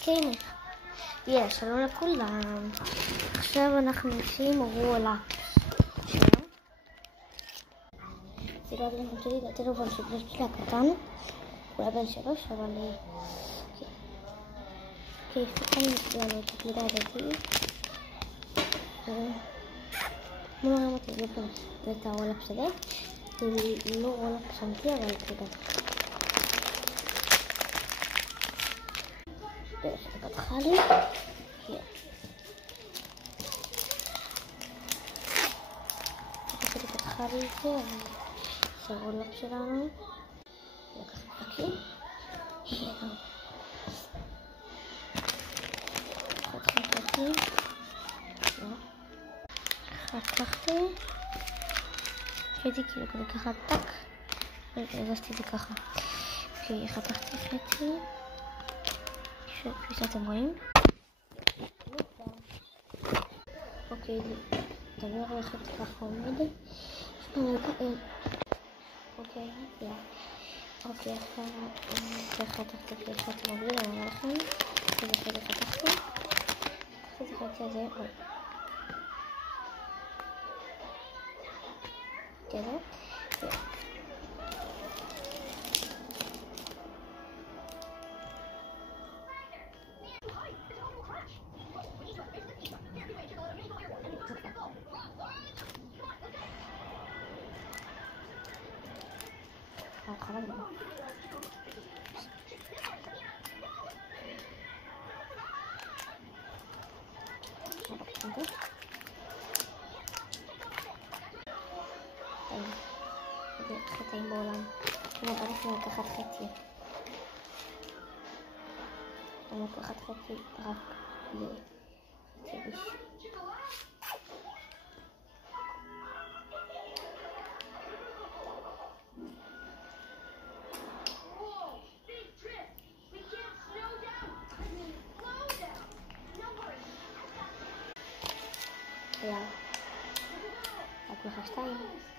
כן. שלום לכולם. עכשיו אנחנו עושים רולאפס. שלום. סיגרתי לכם שלי את הטלפון שלי הקטן. אולי בן 3, אבל... פתחנו לנו את הקלידה הזאת. בואו נראה אותי את הרולאפס הזה. זה לא רולאפס אמיתי, אבל קלידה. זה פתחה לי. פתחה לי את זה, זה הרולאפס שלנו. לקחת פתקים. חתכתי, חצי כאילו כזה ככה טק, והזזתי את זה ככה. אוקיי, חתכתי חצי, כפי שאתם רואים. אוקיי, דבר הולכת ככה עומד. אוקיי, אוקיי, אחרי חתכתי כשאתם מוביל, אני אומר לכם. כזה חתכתי. חתכתי חצי הזה, כזה. חטאים בעולם. אני בא לפני לקחת חצי. אני לקחת חצי רק לצביש. יאללה. רק לך 2.